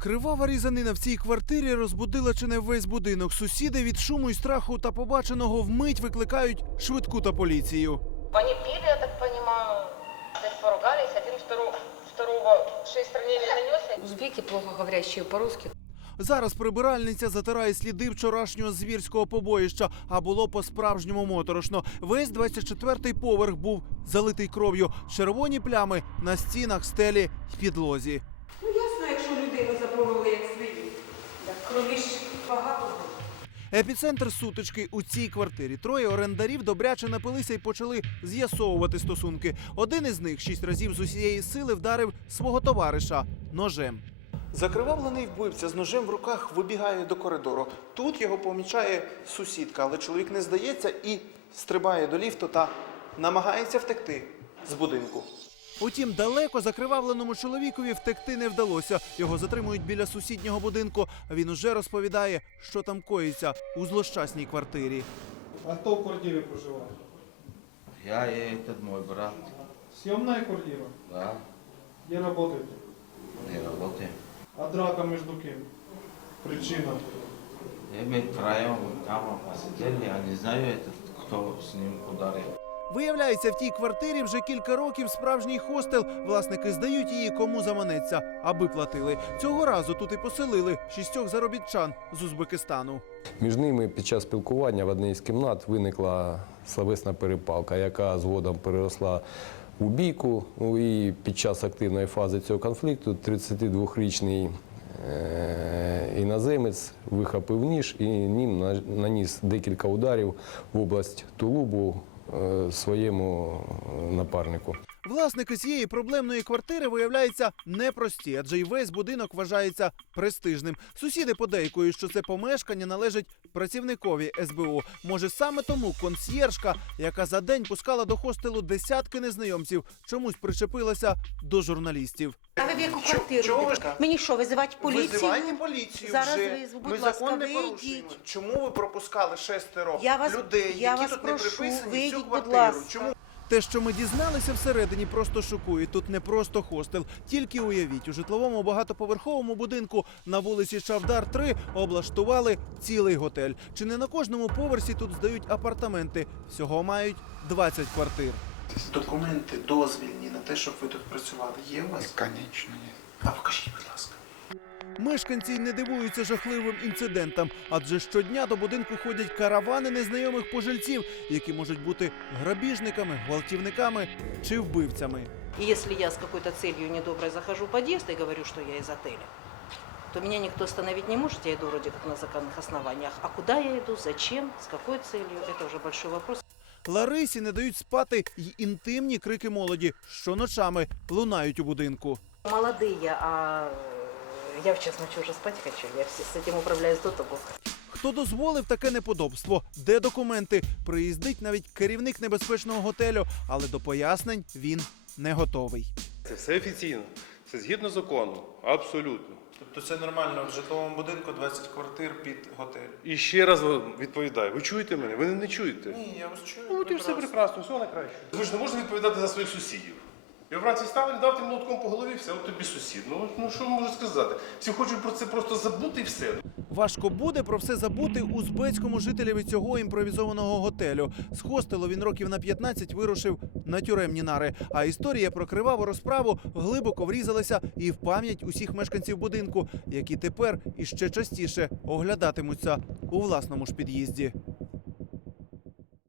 Кривава різанина в цій квартирі розбудила чи не весь будинок. Сусіди від шуму і страху та побаченого вмить викликають швидку та поліцію. Они пили, я так понимаю, то есть поругались, один второго, второго шесть ранений нанес. Узбеки, плохо говорящие по-русски. Зараз прибиральниця затирає сліди вчорашнього звірського побоїща, а було по-справжньому моторошно. Весь 24-й поверх був залитий кров'ю. Червоні плями на стінах, стелі й підлозі. Епіцентр сутички у цій квартирі. Троє орендарів добряче напилися і почали з'ясовувати стосунки. Один із них шість разів з усієї сили вдарив свого товариша ножем. Закривавлений вбивця з ножем в руках вибігає до коридору. Тут його помічає сусідка, але чоловік не здається і стрибає до ліфту та намагається втекти з будинку. Утім, далеко закривавленому чоловікові втекти не вдалося. Його затримують біля сусіднього будинку. Він уже розповідає, що там коїться у злощасній квартирі. А кто в квартире проживает? Я и этот мой брат, Съемная квартира? да, Где работаете? не работаем. А драка между кем? Причина? И мы втроем там посидели, я не знаю, этот, кто с ним ударил. Виявляється, в тій квартирі вже кілька років справжній хостел. Власники здають її кому заманеться, аби платили. Цього разу тут і поселили шістьох заробітчан з Узбекистану. Між ними під час спілкування в одній з кімнат виникла словесна перепалка, яка згодом переросла у бійку. Ну, І під час активної фази цього конфлікту 32-річний е, іноземець вихопив ніж і ним на- наніс декілька ударів в область тулубу своєму е, напарнику. Власники цієї проблемної квартири виявляються непрості, адже й весь будинок вважається престижним. Сусіди подейкують, що це помешкання належить працівникові СБУ. Може, саме тому консьєржка, яка за день пускала до хостелу десятки незнайомців, чомусь причепилася до журналістів. А ви в яку квартиру? чого йдете? Мені що, визивати поліцію? Визивайте поліцію Зараз вже. визву, будь Ми ласка, закон не вийдіть. порушуємо. Чому ви пропускали шестеро Я вас- людей, я які вас тут прошу, не приписані в цю будь квартиру? ласка. Чому? Те, що ми дізналися всередині, просто шокує. Тут не просто хостел. Тільки уявіть, у житловому багатоповерховому будинку на вулиці Чавдар 3 облаштували цілий готель. Чи не на кожному поверсі тут здають апартаменти? Всього мають 20 квартир. Документи дозвільні на те, щоб ви тут працювали. Є у вас? Конечно, нет. А покажіть, будь ласка. Мешканці й не дивуються жахливим інцидентам, адже щодня до будинку ходять каравани незнайомих пожильців, які можуть бути грабіжниками, гвалтівниками чи вбивцями. И если я с какой-то целью недоброй захожу в подъезд и говорю, что я из отеля, то меня никто остановить не может, я иду вроде как на законных основаниях. А куда я иду, зачем, с какой целью, это уже большой вопрос. Ларисі не дають спати й інтимні крики молоді, що ночами лунають у будинку. Молодые, а э, я сейчас ночью уже спать хочу, я все с этим управляюсь до того. Хто дозволив таке неподобство? Де документи? Приїздить навіть керівник небезпечного готелю, але до пояснень він не готовий. Це все офіційно, це згідно закону, абсолютно. Тобто це нормально в житловому будинку 20 квартир під готель. І ще раз вам відповідаю, ви чуєте мене? Ви не чуєте? Ні, я вас чую. Ну, от і все прекрасно, все найкраще. Ви ж не можете відповідати за своїх сусідів. Я вранці став і дав тим молотком по голові, все, от тобі сусід. Ну, ну що можу сказати? Всі хочуть про це просто забути і все. Важко буде про все забути узбецькому жителеві цього імпровізованого готелю. З хостелу він років на 15 вирушив на тюремні нари. А історія про криваву розправу глибоко врізалася і в пам'ять усіх мешканців будинку, які тепер іще частіше оглядатимуться у власному ж під'їзді.